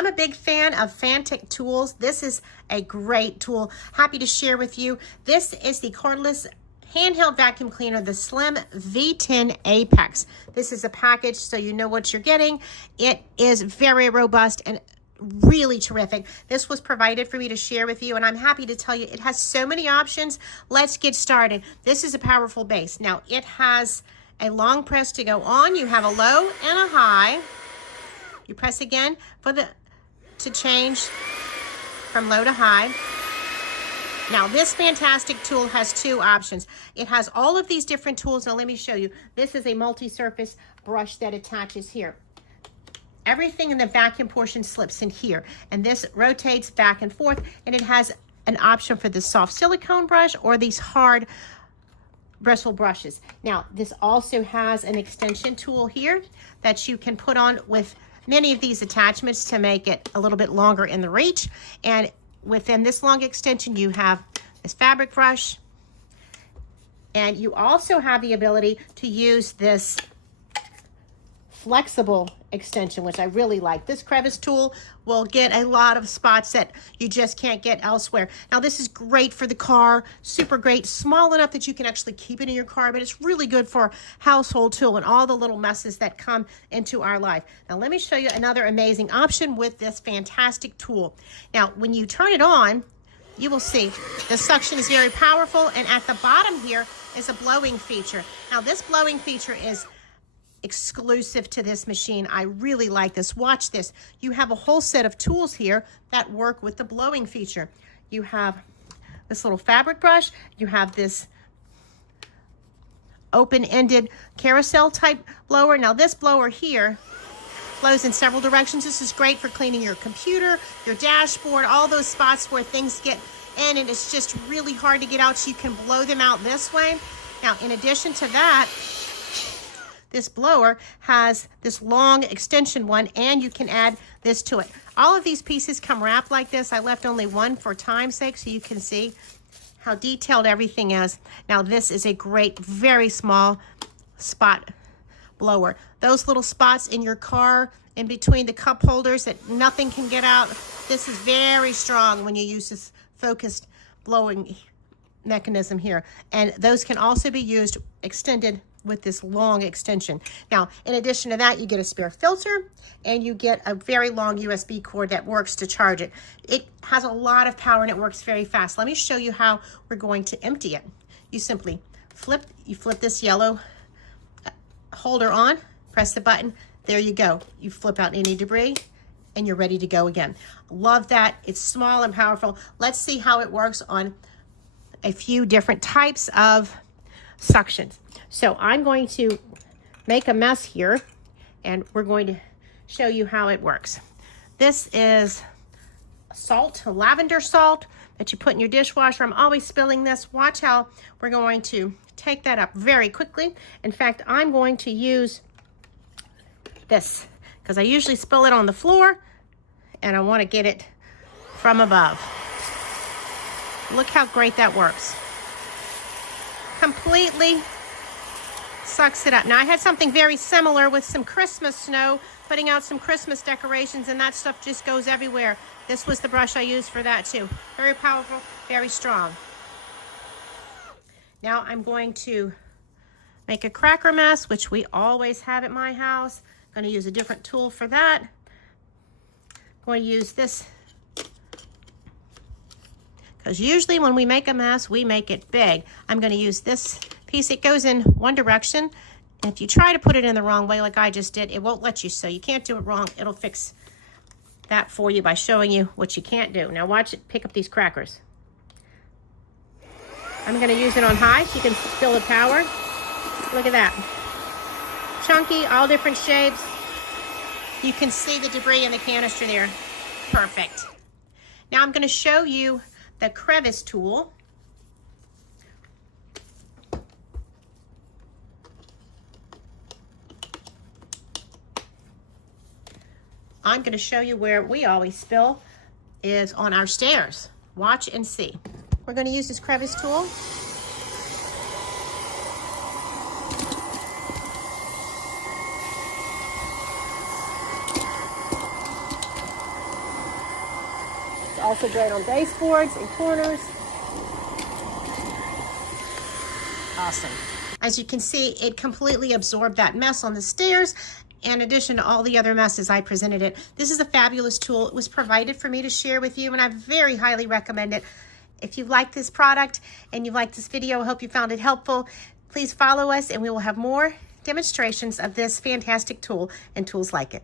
I'm a big fan of Fanttik tools. This is a great tool. Happy to share with you. This is the cordless handheld vacuum cleaner, the Slim V10 Apex. This is a package so you know what you're getting. It is very robust and really terrific. This was provided for me to share with you, and I'm happy to tell you it has so many options. Let's get started. This is a powerful base. Now it has a long press to go on. You have a low and a high. You press again to change from low to high. Now this fantastic tool has two options. It has all of these different tools. Now let me show you. This is a multi-surface brush that attaches here. Everything in the vacuum portion slips in here, and this rotates back and forth, and it has an option for the soft silicone brush or these hard bristle brushes. Now this also has an extension tool here that you can put on with many of these attachments to make it a little bit longer in the reach. And within this long extension you have this fabric brush, and you also have the ability to use this flexible extension, which I really like. This crevice tool will get a lot of spots that you just can't get elsewhere. Now this is great for the car, super great, small enough that you can actually keep it in your car, but it's really good for household tool and all the little messes that come into our life. Now let me show you another amazing option with this fantastic tool. Now when you turn it on, you will see the suction is very powerful, and at the bottom here is a blowing feature. Now this blowing feature is exclusive to this machine. I really like this. Watch this. You have a whole set of tools here that work with the blowing feature. You have this little fabric brush. You have this open-ended carousel type blower. Now this blower here blows in several directions. This is great for cleaning your computer, your dashboard, all those spots where things get in and it's just really hard to get out, so you can blow them out this way. Now in addition to that, this blower has this long extension one, and you can add this to it. All of these pieces come wrapped like this. I left only one for time's sake so you can see how detailed everything is. Now this is a great, very small spot blower. Those little spots in your car in between the cup holders that nothing can get out, this is very strong when you use this focused blowing mechanism here. And those can also be used extended with this long extension. Now, in addition to that, you get a spare filter, and you get a very long USB cord that works to charge it. It has a lot of power and it works very fast. Let me show you how we're going to empty it. You simply flip this yellow holder on, press the button, there you go. You flip out any debris and you're ready to go again. Love that. It's small and powerful. Let's see how it works on a few different types of suctions. So I'm going to make a mess here, and we're going to show you how it works. This is salt, lavender salt that you put in your dishwasher. I'm always spilling this. Watch how we're going to take that up very quickly. In fact, I'm going to use this because I usually spill it on the floor, and I want to get it from above. Look how great that works. Completely sucks it up. Now I had something very similar with some Christmas snow, putting out some Christmas decorations, and that stuff just goes everywhere. This was the brush I used for that too. Very powerful, very strong. Now I'm going to make a cracker mess, which we always have at my house. I'm going to use a different tool for that. I'm going to use this, because usually when we make a mess, we make it big. I'm going to use this piece. It goes in one direction. And if you try to put it in the wrong way like I just did, it won't let you. So you can't do it wrong. It'll fix that for you by showing you what you can't do. Now watch it pick up these crackers. I'm going to use it on high so you can feel the power. Look at that. Chunky, all different shapes. You can see the debris in the canister there. Perfect. Now I'm going to show you the crevice tool. I'm going to show you where we always spill is on our stairs. Watch and see. We're going to use this crevice tool. also great on baseboards and corners. Awesome. As you can see, it completely absorbed that mess on the stairs, in addition to all the other messes I presented it. This is a fabulous tool. It was provided for me to share with you, and I very highly recommend it. If you like this product and you like this video, I hope you found it helpful. Please follow us, and we will have more demonstrations of this fantastic tool and tools like it.